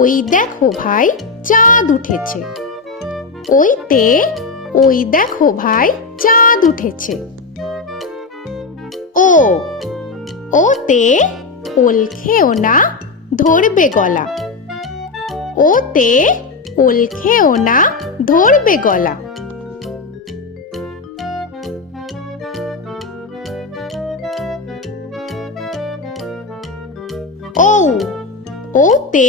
ওই দেখো ভাই চাঁদ উঠেছে ওইতে ওই দেখো ভাই চাঁদ উঠেছে ও ওতে ওল খেও না ধরবে গলা ওতে ওল খেও না ধরবে গলা ও ওতে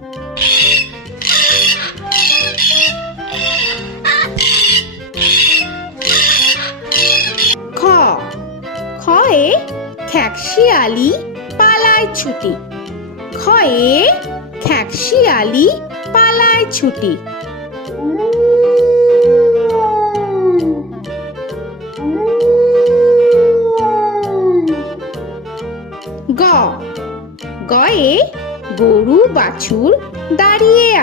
খ খয়ে খ্যাকশিয়ালি পালায় ছুটি খয়ে খ্যাকশিয়ালি পালায় ছুটি গ গয়ে গরু বাছুর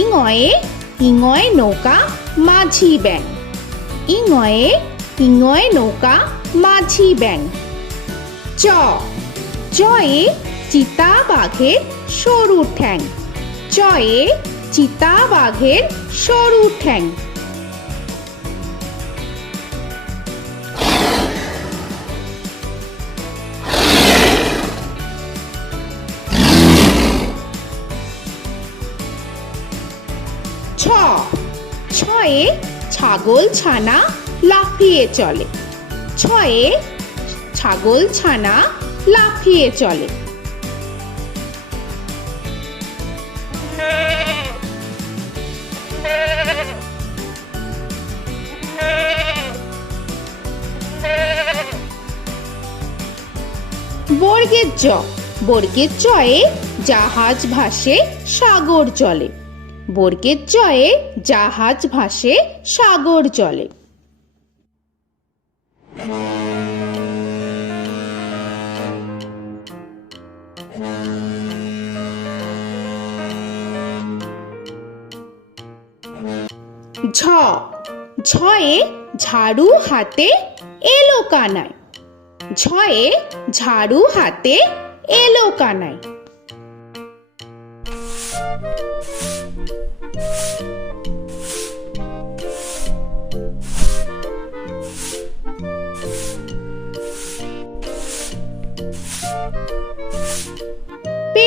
ইঙয়ে ইঙয়ে নৌকা মাঝি ব্যাং ইঙয়ে ইঙয়ে নৌকা মাঝি ব্যাং চ চয়ে চিতা বাঘের সরু ঠ্যাং চয়ে চিতা বাঘের সরু ঠ্যাং ছয়ে ছাগল ছানা লাফিয়ে চলে ছয়ে ছাগল ছানা লাফিয়ে চলে বর্গের জ বর্গের জয়ে জাহাজ ভাসে সাগর জলে বর্গের জয়ে জাহাজ ভাসে সাগর জলে ঝ ঝয়ে ঝাড়ু হাতে এলো কানায় ঝয়ে ঝাড়ু হাতে এলো কানায়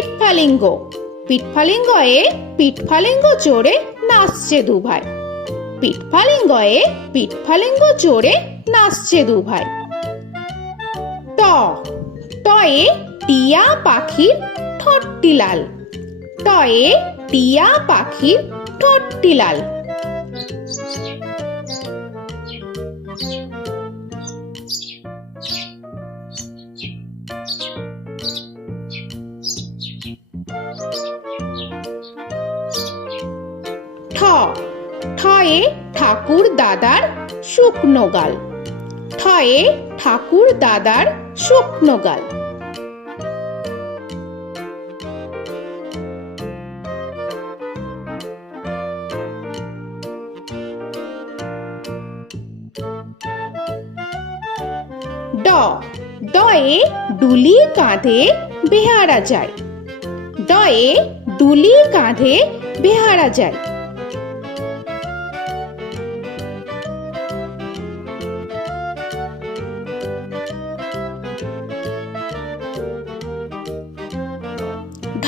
পিটফালিঙ্গ এ পিটফালিঙ্গ চড়ে নাচছে দু ভাই এ পিটফালিঙ্গ চড়ে নাচছে দু ভাই ট টয়ে টিয়া পাখির ঠোঁটটি লাল টয়ে টিয়া পাখির ঠোঁটটি লাল ঠাকুর দাদার শুকনো গাল ঠয়ে ঠাকুর দাদার শুকনো গাল ড ডয়ে ডুলি কাঁধে বেহারা যায় ডয়ে দুলি কাঁধে বেহারা যায়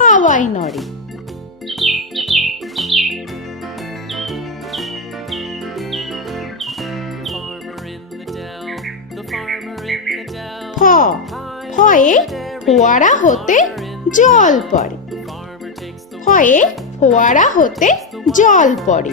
হাওয়ায় নড়ে খ হয়ে ফোয়ারা হতে জল পড়ে হয়ে ফোয়ারা হতে জল পড়ে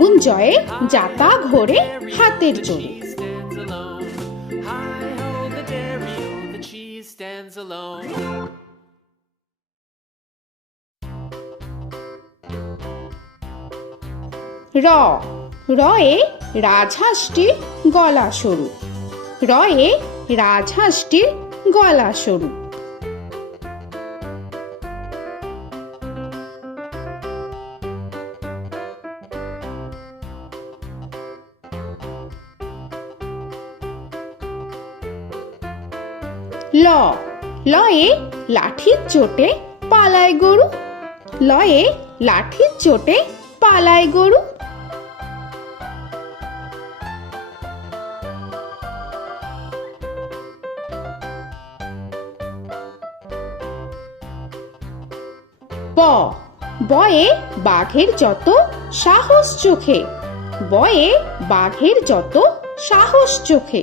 মৃত্যুঞ্জয়ে জাপা ঘোরে হাতের চড়ি stands র রয়ে রাজহাঁসটির গলা সরু রয়ে রাজহাঁসটির গলা সরু ল লয়ে লাঠির চোটে পালায় গরু লয়ে লাঠির চোটে পালায় গরু ব বয়ে বাঘের যত সাহস চোখে বয়ে বাঘের যত সাহস চোখে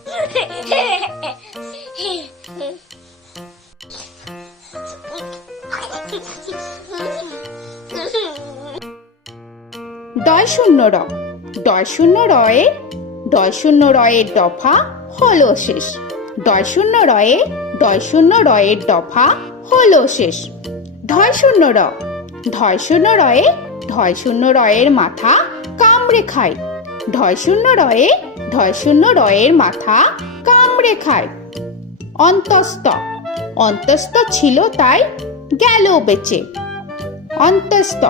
দয় শূন্য র দয় শূন্য রয়ে দয় শূন্য রয়ের দফা হলো শেষ দয় শূন্য রয়ে দয় শূন্য রয়ের দফা হলো শেষ ধয় শূন্য র ধয় শূন্য রয়ে ধয় শূন্য রয়ের মাথা কামড়ে খায় ধয় শূন্য রয়ে ধয়শূন্য রয়ের মাথা কামড়ে খায় অন্তস্ত অন্তস্ত ছিল তাই গেল বেঁচে অন্তস্ত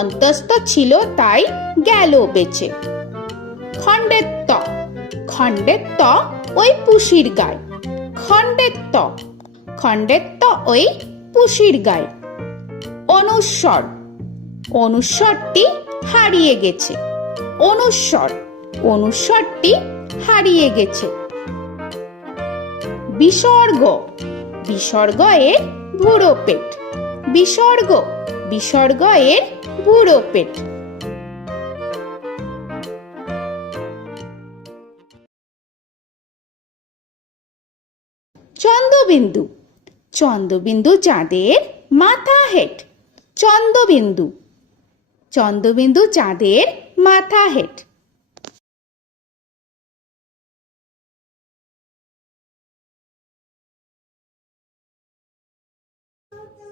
অন্তস্ত ছিল তাই গেল বেঁচে খণ্ডেত্ব খণ্ডেত্ব ওই পুষির গায় খণ্ডেত্ব খণ্ডেত্ব ওই পুষির গায় অনুস্বর অনুস্বরটি হারিয়ে গেছে অনুস্বর অনুস্বরটি হারিয়ে গেছে বিসর্গ বিসর্গ এর ভুড়ো পেট বিসর্গ বিসর্গ এর ভুড়ো পেট চন্দ্রবিন্দু চন্দ্রবিন্দু চাঁদের মাথা হেট চন্দ্রবিন্দু চন্দ্রবিন্দু চাঁদের মাথা হেট